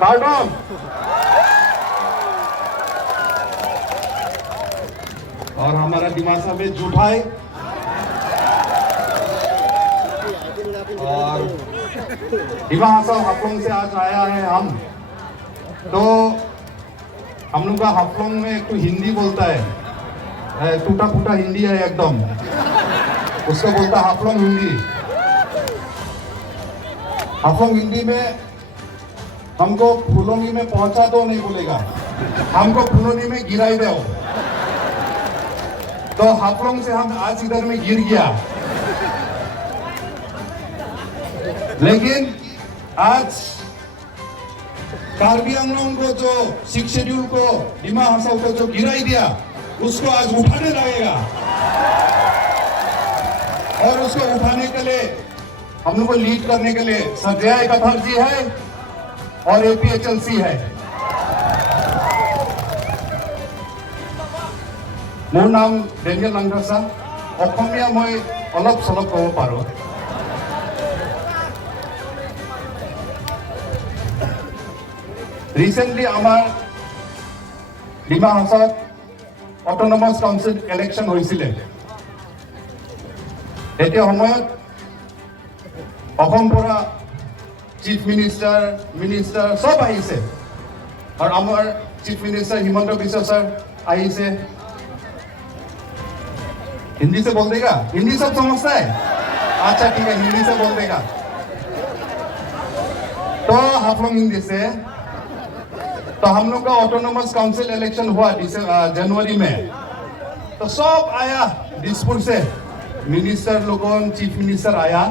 कार्डन और हमारा दिमाग में जूठा है और दिमाग हाफलोंग से आज आया है हम तो हम लोग का हाफलोंग में एक तो हिंदी बोलता है टूटा फूटा हिंदी है एकदम उसको बोलता हाफलोंग हिंदी। हाफलोंग हिंदी में हमको फुलोनी में पहुंचा दो नहीं बोलेगा, हमको फुलोनी में गिराई दो। तो हाफलोंग से हम आज इधर में गिर गया, लेकिन आज कार्बी आंगलोंग को जो 6 शेड्यूल को डिमा हसाओ को जो गिराई दिया उसको आज उठाने लगेगा और उसको उठाने के लिए हम लोग को लीड करने के लिए सर कथर जी है और APHLC है। मोर नाम डेनियल लांगरासा অসমীয়া মই অলপ চলপ ক'ব পাৰো। রিসেন্টলি আমার ডিমা হাসাওত অটোনমাস কাউন্সিল ইলেকশন হয়েছিল। এটা সময়ত অসম পৰা চিফ মিনিষ্টাৰ সব আহিছে और আমার chief minister Himanta Biswa sir আহিছে। हिंदी से बोल देगा? हिंदी सब समझता है? अच्छा ठीक है, हिंदी से बोल देगा। तो हाफलोंग हिंदी से तो हम लोग का ऑटोनोमस काउंसिल इलेक्शन हुआ जनवरी में, तो सब आया दिसपुर से मिनिस्टर लोगों चीफ मिनिस्टर आया।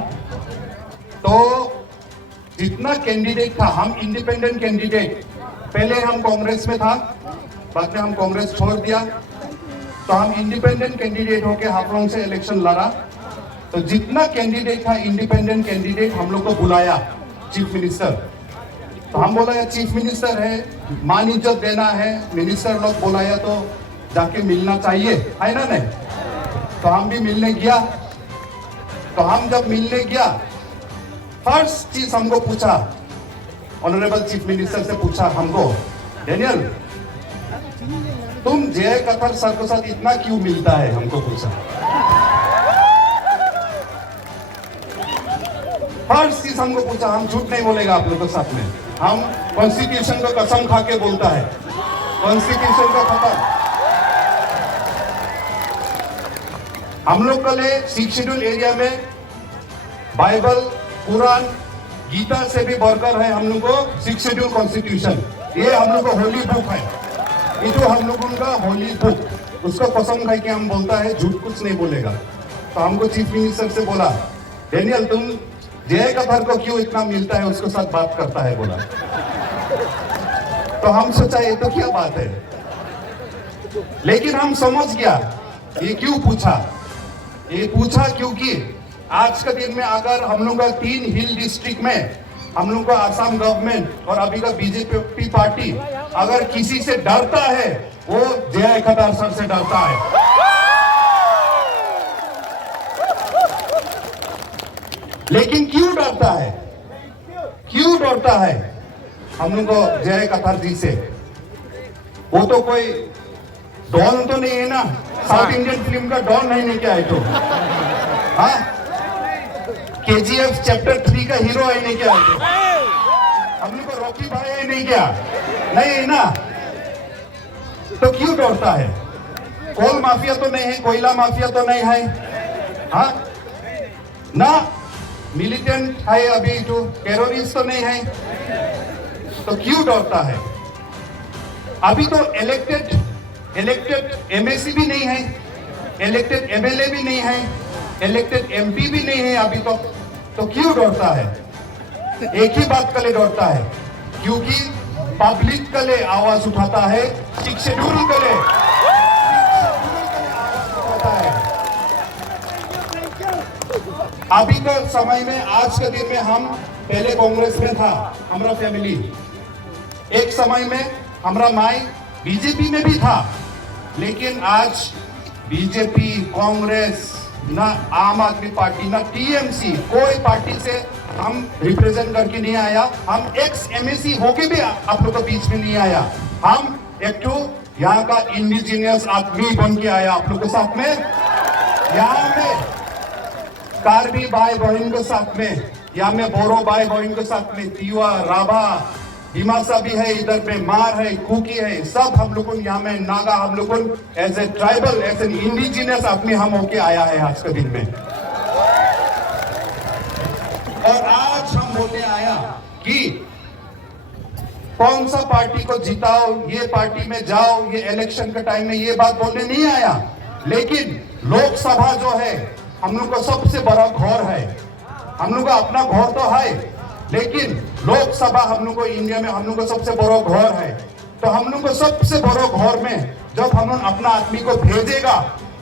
तो जितना कैंडिडेट था हम इंडिपेंडेंट कैंडिडेट, पहले हम कांग्रेस में था, बाद में हम कांग्रेस छोड़ दिया, तो हम इंडिपेंडेंट कैंडिडेट होके हाफलोंग से इलेक्शन लड़ा। तो जितना कैंडिडेट था इंडिपेंडेंट कैंडिडेट हम लोग को बुलाया चीफ मिनिस्टर। तो हम बोला यार चीफ मिनिस्टर है, मान इज्जत देना है, मिनिस्टर लोग बुलाया तो जाके मिलना चाहिए, है ना नहीं? तो हम भी मिलने गया। तो हम जब मिलने गया फर्स्ट चीज हमको पूछा, ऑनरेबल चीफ मिनिस्टर से पूछा हमको, डेनियल तुम जय कथर सर के साथ इतना क्यों मिलता है, हमको पूछा। फर्स्ट चीज हमको पूछा, हम झूठ नहीं बोलेगा आप लोगों के साथ में, हम कॉन्स्टिट्यूशन को कसम खा के बोलता है, कॉन्स्टिट्यूशन को खत्म। हम लोग के लिए 6 शेड्यूल एरिया में बाइबल कुरान गीता से भी बढ़कर है हम लोग को 6 शेड्यूल कॉन्स्टिट्यूशन, ये हम लोग को होली बुक है, ये जो हम लोगों का होली बुक, उसको कसम खा के हम बोलता है, झूठ कुछ नहीं बोलेगा। तो हमको चीफ मिनिस्टर से बोला, डेनियल तुम जय कथर को क्यों इतना मिलता है, उसके साथ बात करता है बोला। तो हम सोचा ये तो क्या बात है, लेकिन हम समझ गया ये क्यों पूछा। ये पूछा क्योंकि आज के दिन में अगर हम लोग का 3 हिल डिस्ट्रिक्ट में हम लोग का आसाम गवर्नमेंट और अभी का बीजेपी पार्टी अगर किसी से डरता है वो जय कथर सर से डरता है। लेकिन क्यों डरता है, क्यों डरता है हम लोग को जय कथर जी से? वो तो कोई डॉन तो नहीं है ना, साउथ इंडियन फिल्म का डॉन नहीं क्या है तो? हाँ, KGF चैप्टर 3 का हीरो है नहीं क्या है तो? हम लोग को रॉकी भाई है नहीं क्या? नहीं है ना, तो क्यों डरता है? कोल माफिया तो नहीं है, कोयला माफिया तो नहीं है, हाँ ना, मिलिटेंट है अभी जो टेररिस्ट तो नहीं है, तो क्यों डरता है? अभी तो इलेक्टेड MAC भी नहीं है, इलेक्टेड MLA भी नहीं है, इलेक्टेड MP भी नहीं है अभी तो क्यों डरता है? एक ही बात के लिए डरता है, क्योंकि पब्लिक के लिए आवाज उठाता है, 6 शेड्यूल के लिए है। अभी के समय में आज के दिन में हम पहले कांग्रेस में था हमारा फैमिली, एक समय में हमारा माई बीजेपी में भी था, लेकिन आज बीजेपी कांग्रेस ना आम आदमी पार्टी ना TMC कोई पार्टी से हम रिप्रेजेंट करके नहीं आया, हम एक्स एमएसी होके भी आप लोग के बीच में नहीं आया। हम एक तो यहाँ का इंडिजिनियस आदमी बन के आया आप लोग के साथ में। यहाँ में कार्बी भाई बहन के साथ में, यहाँ में बोरो भाई बहन के साथ में, तिवा, राभा, हिमासा भी है, इधर पे मार है, कुकी है, सब हम लोग यहाँ में नागा, हम लोग as a tribal, as an indigenous आदमी हम होके आया है आज के दिन में। और आज हम बोलने आया कि कौन सा पार्टी को जिताओ, ये पार्टी में जाओ, ये इलेक्शन के टाइम में ये बात बोलने नहीं आया। लेकिन लोकसभा जो है हम लोग का सबसे बड़ा घर है, हम लोग का अपना घर तो है, लेकिन लोकसभा हम लोग को इंडिया में हम लोग का सबसे बड़ा घर है। तो हम लोग को सबसे बड़ा घर में जब हम लोग अपना आदमी को भेजेगा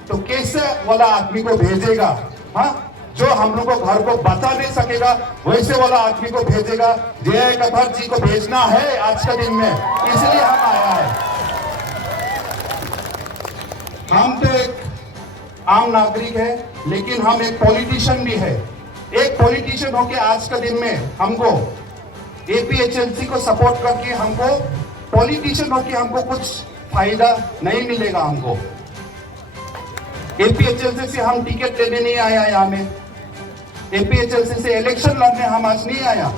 तो कैसे वाला आदमी को भेजेगा? हाँ, जो हम लोग को घर को बचा नहीं सकेगा वैसे वाला आदमी को भेजेगा। जय कथर जी को भेजना है आज के दिन में, इसलिए हम आया है। हम तो एक आम नागरिक है, लेकिन हम एक पॉलिटिशियन भी है। एक पॉलिटिशियन होके आज के दिन में हमको एपीएचएलसी को सपोर्ट करके हमको पॉलिटिशियन होके हमको कुछ फायदा नहीं मिलेगा। हमको एपीएचएलसी से हम टिकट लेने नहीं आया, यहाँ में एपीएचएलसी से इलेक्शन लड़ने हम आज नहीं आया।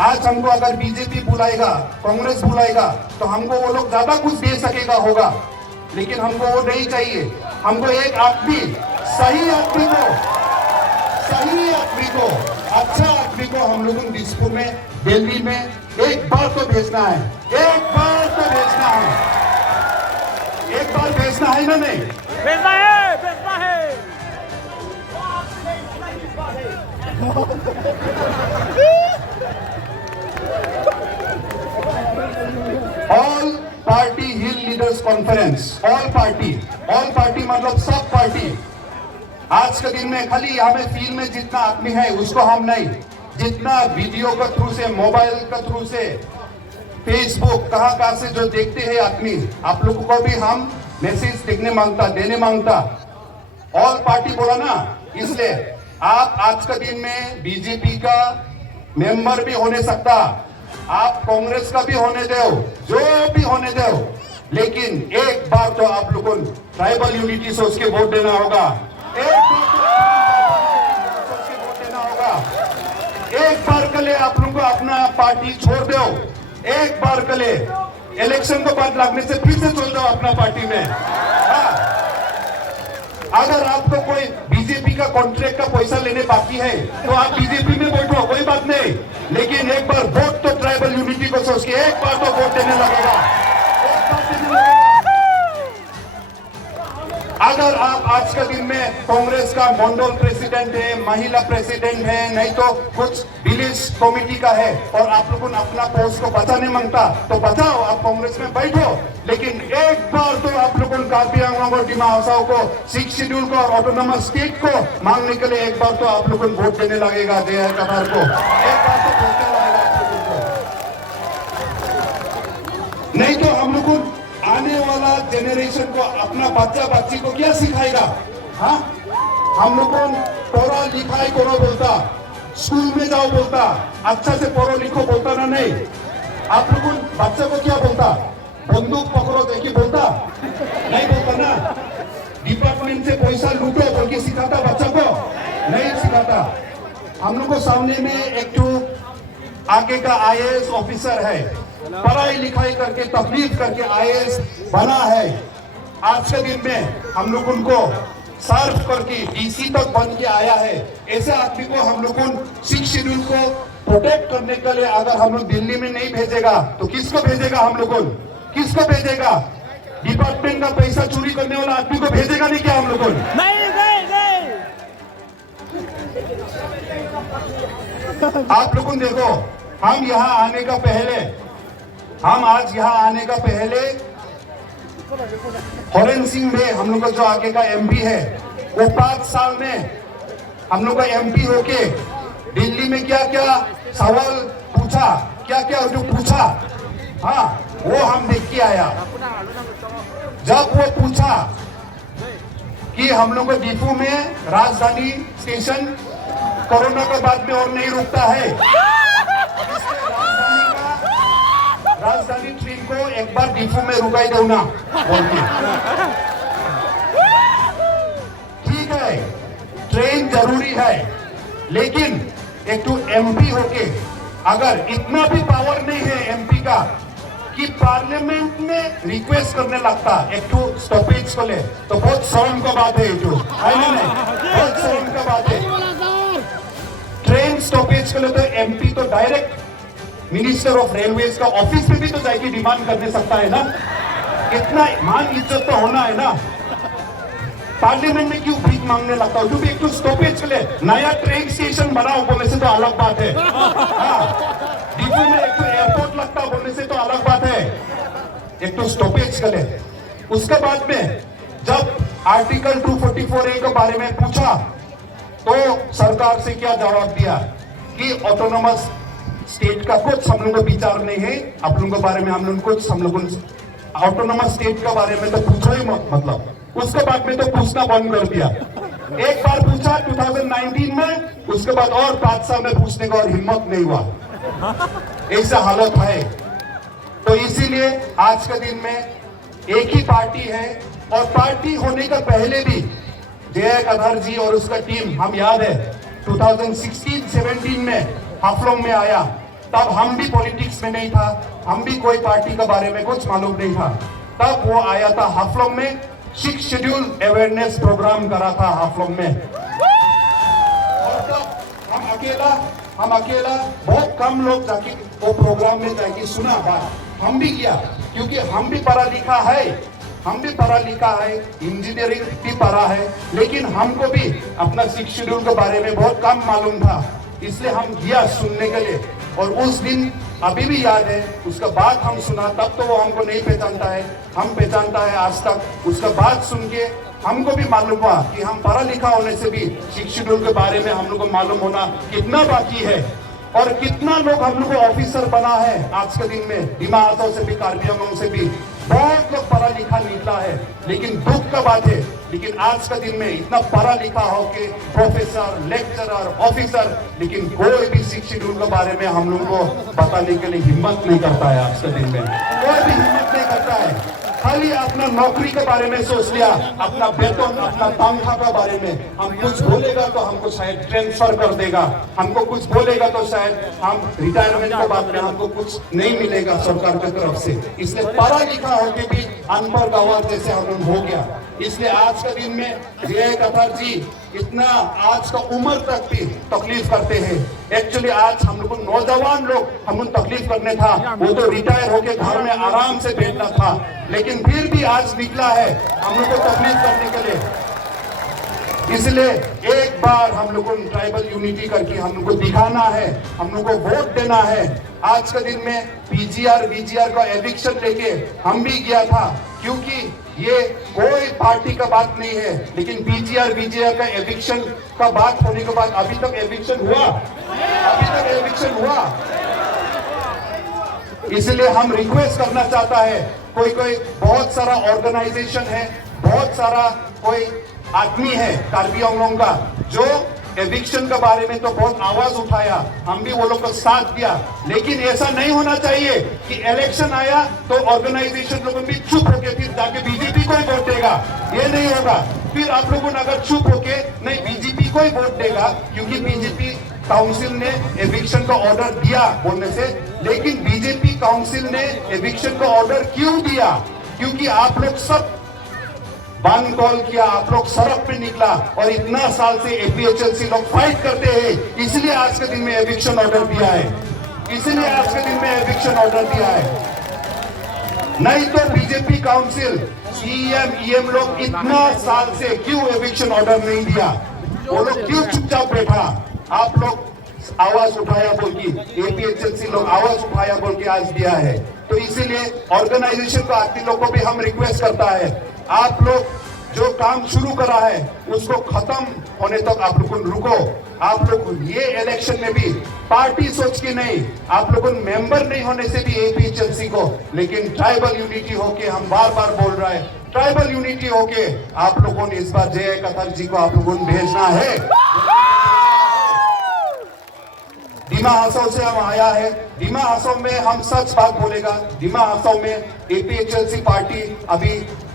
आज हमको अगर बीजेपी बुलाएगा, कांग्रेस बुलाएगा तो हमको वो लोग ज्यादा कुछ दे सकेगा होगा, लेकिन हमको वो नहीं चाहिए। हमको एक आदमी, सही आदमी को, अच्छा आदमी को हम लोगों दिसपुर में, दिल्ली में एक बार तो भेजना है, एक बार तो भेजना है, एक बार भेजना है ना? नहीं भेजना है, भेजना है। ऑल पार्टी हिल लीडर्स कॉन्फ्रेंस, ऑल पार्टी मतलब सब पार्टी। आज के दिन में खाली यहाँ में फील्ड में जितना आदमी है उसको हम नहीं, जितना वीडियो के थ्रू से, मोबाइल के थ्रू से, फेसबुक कहाँ से जो देखते हैं आदमी, आप लोगों को भी हम मैसेज देने मांगता। ऑल पार्टी बोला ना, इसलिए आप आज के दिन में बीजेपी का मेंबर भी होने सकता, आप कांग्रेस का भी होने दो, जो भी होने दो, लेकिन एक बार तो आप लोगों को ट्राइबल यूनिटी सोच के वोट देना होगा। एक बार के लिए आप लोगों को अपना पार्टी छोड़ दो, एक बार के लिए इलेक्शन को बाद लगने से फिर से चल जाओ अपना पार्टी में। हाँ, अगर आपको कोई बीजेपी का कॉन्ट्रैक्ट का पैसा लेने बाकी है तो आप बीजेपी में बैठो, कोई बात नहीं, लेकिन एक बार वोट तो ट्राइबल यूनिटी को सोच के एक बार तो वोट देने लगेगा। अगर आप आज के दिन में कांग्रेस का मंडल प्रेसिडेंट है, महिला प्रेसिडेंट है, नहीं तो कुछ विलेज कमेटी का है और आप लोगों ने अपना पोस्ट को बचाने मांगता तो बचाओ, आप कांग्रेस में बैठो, लेकिन एक बार तो आप लोगों को कार्बी आंगलों को, डिमा हासाओं को, 6 शेड्यूल को और ऑटोनोमस स्टेट को मांगने के लिए एक बार तो आप लोगों को वोट देने लगेगा। जय कथर को एक बार तो वोट देने लगेगा आप लोगों को, नहीं तो हम लोगों आने वाला जेनरेशन को, अपना बच्चा बच्ची को क्या सिखाएगा? हाँ, हम लोग पढ़ा लिखाई करो बोलता, स्कूल में जाओ बोलता, अच्छा से पढ़ो लिखो बोलता ना? नहीं, आप लोग बच्चे को क्या बोलता? बंदूक पकड़ो देखिए बोलता? नहीं बोलता ना। डिपार्टमेंट से पैसा लूटो बोल के सिखाता बच्चा को? नहीं सिखाता। हम लोग को सामने में एक तो आगे का आईएएस ऑफिसर है, पढ़ाई लिखाई करके तकलीफ करके आईएएस बना है। आज के दिन में हम लोग उनको सर्व करके डीसी तक बन के आया है। ऐसे आदमी को हम लोग 6 शेड्यूल को प्रोटेक्ट करने के लिए अगर हम लोग दिल्ली में नहीं भेजेगा तो किसको भेजेगा? हम लोग किसको भेजेगा? डिपार्टमेंट का पैसा चोरी करने वाला आदमी को भेजेगा नहीं क्या हम लोग? नहीं नहीं नहीं। आप लोगों देखो, हम यहाँ आने का पहले, हम आज यहाँ आने का पहले हरेन सिंह में हम लोग का जो आगे का एमपी है, वो 5 साल में हम लोग का एमपी होके दिल्ली में क्या क्या सवाल पूछा, क्या क्या जो पूछा, हाँ वो हम देख के आया। जब वो पूछा कि हम लोग को डिपो में राजधानी स्टेशन कोरोना के बाद में और नहीं रुकता है। राजधानी ट्रेन को एक बार डिपो में रुकाई दो ना बोल के। ठीक है, ट्रेन जरूरी है, लेकिन एक तो एमपी होके अगर इतना भी पावर नहीं है एमपी का कि पार्लियामेंट में रिक्वेस्ट करने लगता एक तो स्टॉपेज को ले, तो बहुत शर्म का बात है जो है ना, नहीं बहुत शर्म का बात है। ट्रेन स्टॉपेज के लिए तो एमपी तो डायरेक्ट मिनिस्टर ऑफ रेलवेज का ऑफिस में भी तो जाके डिमांड करने सकता है ना। इतना मान इज्जत तो होना है ना। पार्लियामेंट में क्यों भीख मांगने लगता हो? क्योंकि एक तो स्टॉपेज के लिए नया ट्रेन स्टेशन बनाओ बोलने से तो अलग बात है। डिपो में एक तो एयरपोर्ट लगता बोलने से तो अलग बात है। एक तो स्टॉपेज के लिए। उसके बाद में जब आर्टिकल 244A के बारे में पूछा तो सरकार से क्या जवाब दिया कि ऑटोनोमस स्टेट का कुछ हम लोगों को विचार नहीं है, आप लोगों के बारे में हम लोग कुछ हम लोगों ऑटोनोमस स्टेट के बारे में तो पूछो ही मत। मतलब उसके बाद में तो पूछना बंद कर दिया। एक बार पूछा 2019 में, उसके बाद और 5 साल में पूछने का और हिम्मत नहीं हुआ। ऐसा हालत है। तो इसीलिए आज के दिन में एक ही पार्टी है, और पार्टी होने का पहले भी जय कधर जी और उसका टीम, हम याद है 2016-17 में हाफलोंग में आया, तब हम भी पॉलिटिक्स में नहीं था, हम भी कोई पार्टी के बारे में कुछ मालूम नहीं था। तब वो आया था हाफलोंग में, 6 शेड्यूल अवेयरनेस प्रोग्राम करा था हाफलोंग में। और तब हम अकेला बहुत कम लोग जाके वो प्रोग्राम में जाके सुना बात, हम भी किया, क्योंकि हम भी पढ़ा लिखा है, इंजीनियरिंग भी पढ़ा है, लेकिन हमको भी अपना 6 शेड्यूल के बारे में बहुत कम मालूम था, इसलिए हम गया सुनने के लिए। और उस दिन अभी भी याद है, उसका बाद हम सुना, तब तो वो हमको नहीं पहचानता है, हम पहचानता है आज तक। उसका बाद सुन के हमको भी मालूम हुआ कि हम पढ़ा लिखा होने से भी 6 शेड्यूल के बारे में हम लोग को मालूम होना कितना बाकी है, और कितना लोग हम लोग को ऑफिसर बना है आज के दिन में। दिमा हाथों से भी, कार्बी आंगों से भी बहुत लोग पढ़ा लिखा निकला है, लेकिन दुख का बात है, लेकिन आज का दिन में इतना पढ़ा लिखा हो के प्रोफेसर, लेक्चरर, ऑफिसर, लेकिन कोई भी 6 शेड्यूल के बारे में हम लोग को बताने के लिए हिम्मत नहीं करता है। आज के दिन में कोई भी हिम्मत नहीं करता है, खाली अपना नौकरी के बारे में सोच लिया, अपना वेतन, अपना तनख्वाह के बारे में। हम कुछ बोलेगा तो हमको शायद ट्रांसफर कर देगा, हमको कुछ बोलेगा तो शायद हम रिटायरमेंट के बाद में हमको कुछ नहीं मिलेगा सरकार की तरफ से। इसलिए पढ़ा लिखा होके भी अनपढ़ गंवार जैसे हम हो गया। इसलिए आज के दिन में जय कथर जी इतना आज का उम्र तक भी तकलीफ करते हैं। एक्चुअली आज हम लोग नौजवान लोग हम तकलीफ करने था, वो तो रिटायर होके घर में आराम से बैठना था, लेकिन फिर भी आज निकला है हम लोग को तकलीफ करने के लिए। इसलिए एक बार हम लोग को ट्राइबल यूनिटी करके हम लोग को दिखाना है, हम लोग को वोट देना है। आज के दिन में पीजीआर का एविक्शन लेके हम भी गया था, क्योंकि ये कोई पार्टी का बात नहीं है, लेकिन पीजीआर का एविक्शन का बात होने के बाद अभी तक एविक्शन हुआ। इसलिए हम रिक्वेस्ट करना चाहता है, कोई बहुत सारा ऑर्गेनाइजेशन है, बहुत सारा कोई आदमी है कार्बी आंगलों का, जो एविक्शन के बारे में तो बहुत आवाज उठाया, हम भी वो लोग का साथ दिया। लेकिन ऐसा नहीं होना चाहिए कि इलेक्शन आया तो ऑर्गेनाइजेशन लोगों भी चुप होके फिर जाके बीजेपी को ही वोट देगा, ये नहीं होगा। फिर आप लोगों ने अगर चुप होके नहीं बीजेपी को ही वोट देगा, क्योंकि बीजेपी काउंसिल ने एविक्शन का ऑर्डर दिया बोलने से, लेकिन बीजेपी काउंसिल ने एविक्शन का ऑर्डर क्यों दिया? क्योंकि आप लोग सब बंद कॉल किया, आप लोग सड़क पे निकला, और इतना साल से एपीएचएलसी लोग फाइट करते हैं, इसलिए आज के दिन में एविक्शन ऑर्डर दिया है, नहीं तो बीजेपी काउंसिल, सीएम लोग इतना साल से क्यों एविक्शन ऑर्डर नहीं दिया? वो लोग क्यों चुपचाप बैठा? आप लोग आवाज उठाया बोल के, एपीएचएलसी लोग आवाज उठाया बोल के आज दिया है। तो इसीलिए ऑर्गेनाइजेशन को आदमी लोग को भी हम रिक्वेस्ट करता है, आप लोग जो काम शुरू करा है उसको खत्म होने तक आप लोग रुको। आप लोग ये इलेक्शन में भी पार्टी सोच के नहीं, आप लोगों मेंबर नहीं होने से भी एपीएचएलसी को, लेकिन ट्राइबल यूनिटी होके हम बार बार बोल रहे हैं, ट्राइबल यूनिटी होके आप लोगों ने इस बार जय कथर जी को आप लोगों ने भेजना है। डिमा हासाओ से हम आया है। डिमा हासाओ में हम सच बात बोलेगा। डिमा हासाओ में एपीएचएलसी पार्टी अभी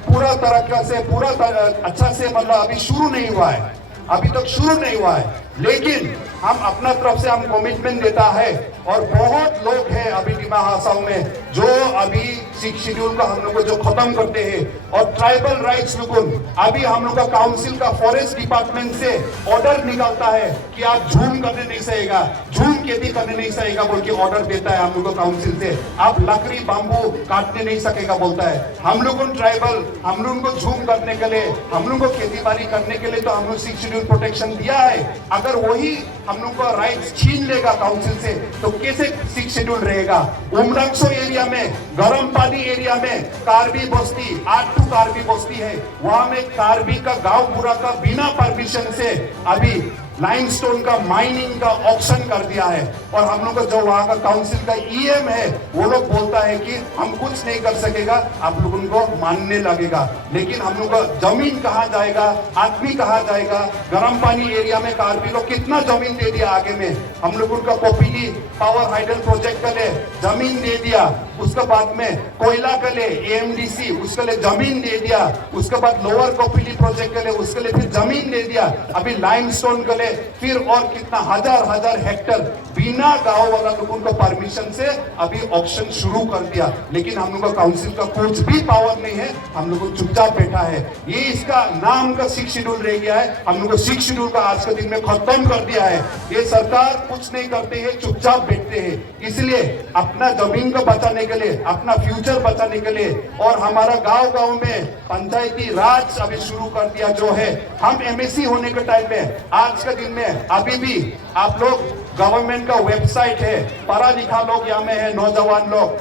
पूरा तरीका से अच्छा से मतलब अभी शुरू नहीं हुआ है, अभी तक शुरू नहीं हुआ है, लेकिन हम अपना तरफ से हम कमिटमेंट देता है। और बहुत लोग हैं अभी डिमा हासाओ में जो अभी 6 शेड्यूल का हम लोग को जो खत्म करते हैं और ट्राइबल राइट्स अभी हम लोग का काउंसिल का फॉरेस्ट डिपार्टमेंट से ऑर्डर निकलता है कि आप झूम करने नहीं सकेगा, झूम खेती करने नहीं सकेगा बोल के ऑर्डर देता है हम लोग को काउंसिल से। आप लकड़ी बांबू काटने नहीं सकेगा बोलता है। हम लोग को ट्राइबल हम लोग को झूम करने के लिए, हम लोग को खेती बाड़ी करने के लिए तो हम लोग 6 शेड्यूल प्रोटेक्शन दिया है। अगर वही हम लोग का राइट्स छीन लेगा काउंसिल से तो कैसे 6 शेड्यूल रहेगा। उमरंगसो एरिया में, गरम पानी एरिया में कार्बी बस्ती 8 कार्बी बस्ती है, वहां में कार्बी का गांव पूरा का बिना परमिशन से अभी लाइमस्टोन का माइनिंग का ऑक्शन कर दिया है। और हम लोग का जो वहां का काउंसिल का ईएम है वो लोग बोलता है कि हम कुछ नहीं कर सकेगा, आप लोग उनको मानने लगेगा। लेकिन हम लोग का जमीन कहाँ जाएगा, आदमी कहाँ जाएगा। गर्म पानी एरिया में कार्बी लोग कितना जमीन दे दिया, आगे में हम लोग उनका कोपीली पावर हाइडल प्रोजेक्ट के लिए जमीन दे दिया, उसके बाद में कोयला के लिए एएमडीसी उसके लिए जमीन दे दिया, उसके बाद लोअर कोपीली प्रोजेक्ट के लिए उसके लिए फिर जमीन दे दिया, अभी लाइमस्टोन के लिए फिर और कितना हजार हेक्टर बिना गांव वाला लोगों को परमिशन से अभी ऑक्शन शुरू कर दिया। लेकिन हम लोग का काउंसिल का कुछ भी पावर नहीं है, हम लोग को चुपचाप बैठा है। ये इसका नाम का 6 शेड्यूल रह गया है, हम लोग को 6 शेड्यूल का आज के दिन में खत्म कर दिया है। ये सरकार कुछ नहीं करते हैं, चुपचाप बैठते हैं। इसलिए अपना जमीन को बचाने के लिए, अपना फ्यूचर बचाने के लिए और हमारा गांव में पंचायती राज अभी शुरू कर दिया जो है। हम एमएससी होने के टाइम में आज के दिन में अभी भी आप लोग गवर्नमेंट का वेबसाइट है, पढ़ा लिखा लोग यहाँ में है, नौजवान लोग,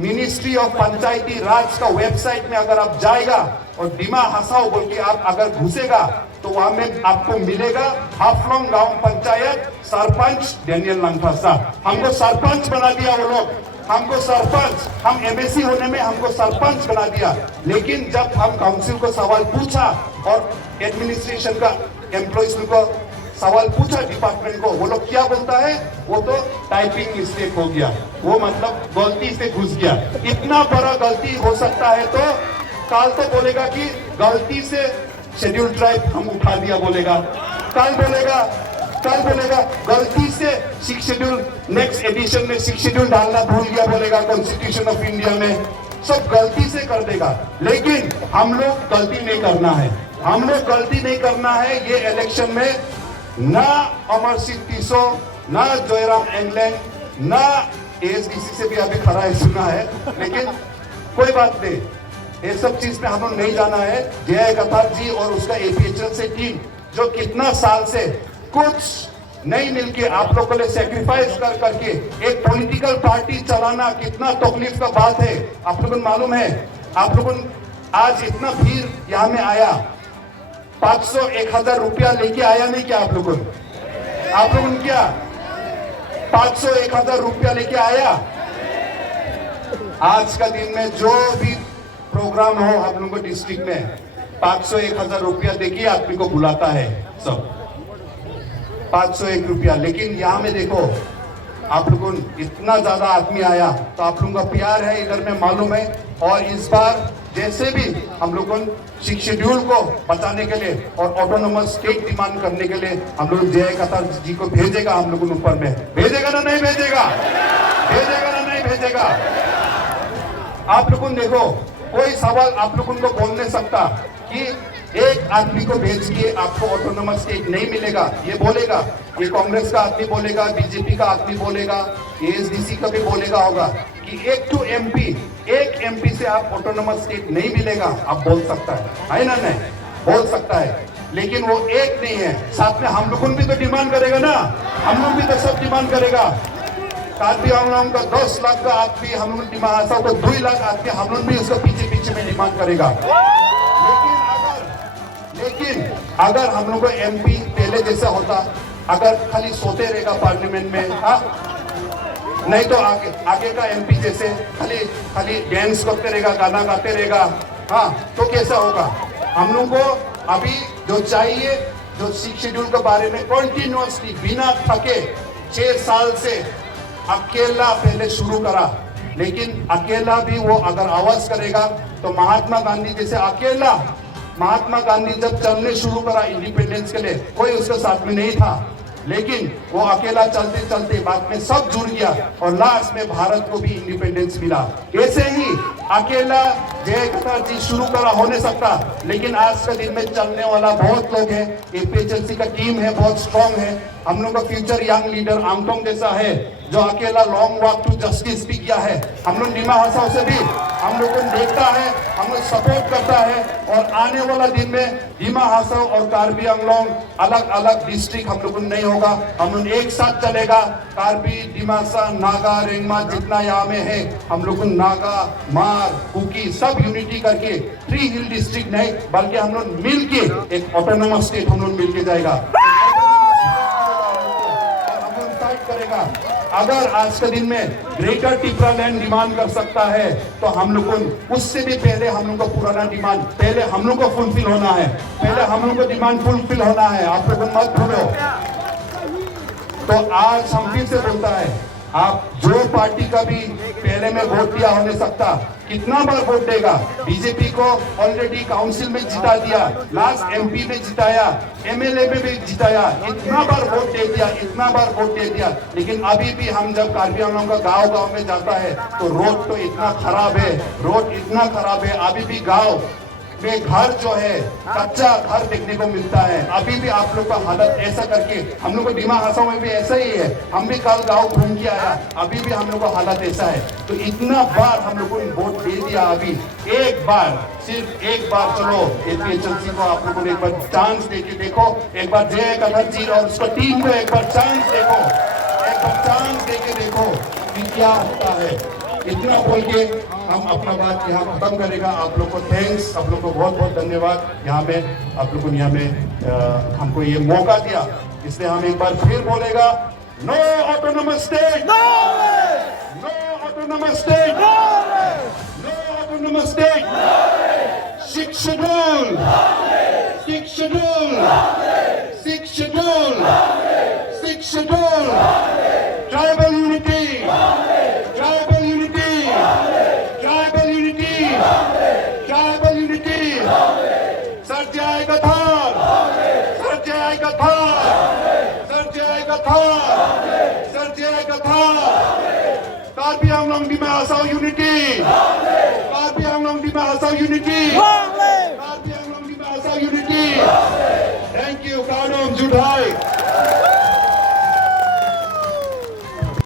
मिनिस्ट्री ऑफ पंचायती राज का वेबसाइट में अगर आप जाएगा और डिमा हासाओ बोल के आप अगर घुसेगा तो वहां में आपको मिलेगा हाफलोंग गांव पंचायत सरपंच डेनियल लंगथा साहब। हमको सरपंच बना दिया वो लोग, हमको सरपंच, हम एमएससी होने में हमको सरपंच बना दिया। लेकिन जब हम काउंसिल को सवाल पूछा और एडमिनिस्ट्रेशन का एम्प्लॉइज को सवाल पूछा डिपार्टमेंट को, वो लोग क्या बोलता है, वो तो टाइपिंग मिस्टेक हो गया, वो मतलब गलती से घुस गया। इतना बड़ा गलती हो सकता है तो कल तो बोलेगा कि गलती से शेड्यूल ट्राइब हम उठा दिया बोलेगा, कल बोलेगा गलती से 6 शेड्यूल नेक्स्ट एडिशन में 6 शेड्यूल डालना भूल गया बोलेगा कॉन्स्टिट्यूशन ऑफ इंडिया में, सब गलती से कर देगा। लेकिन हम लोग गलती नहीं करना है, हम लोग गलती नहीं करना है। ये इलेक्शन में ना अमर सिंह तीसो, ना जयराम एंगलैंड, ना एएसडीसी से भी अभी खड़ा है सुना है, लेकिन कोई बात नहीं, ये सब चीज में हम लोग नहीं जाना है। जय कथार जी और उसका एपीएचएल से टीम जो कितना साल से कुछ नहीं मिलके आप लोगों के लिए सेक्रीफाइस करके एक पॉलिटिकल पार्टी चलाना कितना तकलीफ का बात है, आप लोगों को मालूम है। आप लोगों आज इतना भीड़ यहाँ में आया, 500-1000 रुपया लेके आया नहीं क्या आप लोगों क्या 500-1000 रुपया लेके आया। आज का दिन में जो भी प्रोग्राम हो आप लोगों को डिस्ट्रिक्ट में 500-1000 रुपया देखिए आदमी को बुलाता है, सब 501 रुपया। लेकिन यहाँ में देखो आप लोगों इतना ज्यादा आदमी आया तो आप लोगों का प्यार है इधर में मालूम है। और इस बार जैसे भी हम लोगों 6 शेड्यूल को बचाने के लिए और ऑटोनोमस स्टेट डिमांड करने के लिए हम लोग जय कथार जी को भेजेगा, हम लोगों ऊपर में भेजेगा ना नहीं भेजेगा, भेजेगा ना नहीं भेजेगा। आप लोगों देखो कोई सवाल आप लोगों को बोल नहीं सकता कि एक आदमी को भेज के आपको ऑटोनोमस स्टेट नहीं मिलेगा, ये बोलेगा, ये कांग्रेस का आदमी बोलेगा, बीजेपी का आदमी बोलेगा, एएसडीसी का भी बोलेगा होगा कि एक एमपी से आप ऑटोनोमस स्टेट नहीं मिलेगा, आप बोल सकता है ना, नहीं बोल सकता है। लेकिन वो एक नहीं है, साथ में हम लोगों भी तो डिमांड करेगा ना, हम लोग भी तो सब डिमांड करेगा। कार्बी हम लोगों का 10 लाख का आदमी, हम लोग डिमांड को 2 लाख आदमी, हम लोग भी उसका पीछे में डिमांड करेगा। लेकिन अगर हम लोग को एमपी पहले जैसा होता, अगर खाली सोते रहेगा पार्लियामेंट में, हाँ नहीं तो आगे का एमपी जैसे खाली डांस करते रहेगा, गाना गाते रहेगा, हाँ तो कैसा होगा। हम लोग को अभी जो चाहिए, जो 6 शेड्यूल के बारे में कंटिन्यूअसली बिना थके 6 साल से अकेला पहले शुरू करा, लेकिन अकेला भी वो अगर आवाज करेगा तो महात्मा गांधी जैसे अकेला, महात्मा गांधी जब चलने शुरू करा इंडिपेंडेंस के लिए, कोई उसके साथ में नहीं था, लेकिन वो अकेला चलते चलते बाद में सब जुड़ गया और लास्ट में भारत को भी इंडिपेंडेंस मिला। ऐसे ही अकेला जय कतार जी शुरू करा हो नहीं सकता, लेकिन आज के दिन में चलने वाला बहुत लोग हैं। एपीएचएलसी का टीम है, बहुत स्ट्रांग है। हम लोग का फ्यूचर यंग लीडर आंगटोंग जैसा है, जो अकेला लॉन्ग वॉक टू जस्टिस भी किया है। हम लोग डिमा हसाओ से भी हम लोग को देखता है, हम लोग सपोर्ट करता है, और आने वाला दिन में डिमा हसाओ और कार्बी आंगलोंग अलग अलग डिस्ट्रिक्ट हम लोग को नहीं होगा, हम लोग एक साथ चलेगा। कार्बी, डिमासा, नागा, रेंगमा जितना यहाँ में है, हम लोग नागा, मार, कुकी सब यूनिटी करके 3 हिल डिस्ट्रिक्ट नहीं बल्कि हम लोग मिल के एक ऑटोनोमस स्टेट हम लोग मिल के जाएगा, हम लोग फाइट करेगा। अगर आज के दिन में ग्रेटर टिपरा लैंड डिमांड कर सकता है तो हम लोग को उससे भी पहले हम लोग को पुराना डिमांड पहले हम लोग को फुलफिल होना है, पहले हम लोग को डिमांड फुलफिल होना है। आप लोग मत भूलो। तो आज हम फिर से बोलता है, आप जो पार्टी का भी पहले में वोट दिया हो नहीं सकता, कितना बार वोट देगा? बीजेपी को ऑलरेडी काउंसिल में जिता दिया, लास्ट एमपी में जिताया, एमएलए में भी जिताया, इतना बार वोट दे दिया, इतना बार वोट दे दिया, लेकिन अभी भी हम जब कार्बी आंगलोंग का गांव गांव में जाता है तो रोड तो इतना खराब है, रोड इतना खराब है, अभी भी गांव में घर जो है कच्चा घर देखने को मिलता है। अभी भी आप लोग का हालत ऐसा करके, हम लोग को डिमा हसाओ में भी ऐसा ही है, हम भी कल गांव घूम के आया, अभी भी हम लोग का हालत ऐसा है। तो इतना बार हम लोग को वोट दे दिया, अभी एक बार, सिर्फ एक बार चलो एपीएचएलसी को आप लोगों ने एक बार चांस देके देखो, एक बार जय कतार जी और उसका टीम को एक बार चांस देखो, एक बार चांस देके देखो कि क्या होता है। इतना बोल के हम अपना बात यहाँ खत्म करेगा। आप लोग को थैंक्स, आप लोग को बहुत बहुत धन्यवाद। यहाँ में आप लोगों ने यहाँ में हमको ये मौका दिया, इसलिए हम एक बार फिर बोलेगा, no autonomous state, no autonomous state, no autonomous state, six schedule, six schedule, six schedule, six schedule, tribal unity, tribal unity, tribal unity, tribal unity, sir जय कतार, सर जय कतार, सर जय कतार, सर जय कतार, Karbi Anglong Dima Hasao unity, Karbi Anglong Dima Hasao unity, Karbi Anglong Dima Hasao unity. Thank you, काडोम जुड़ाई।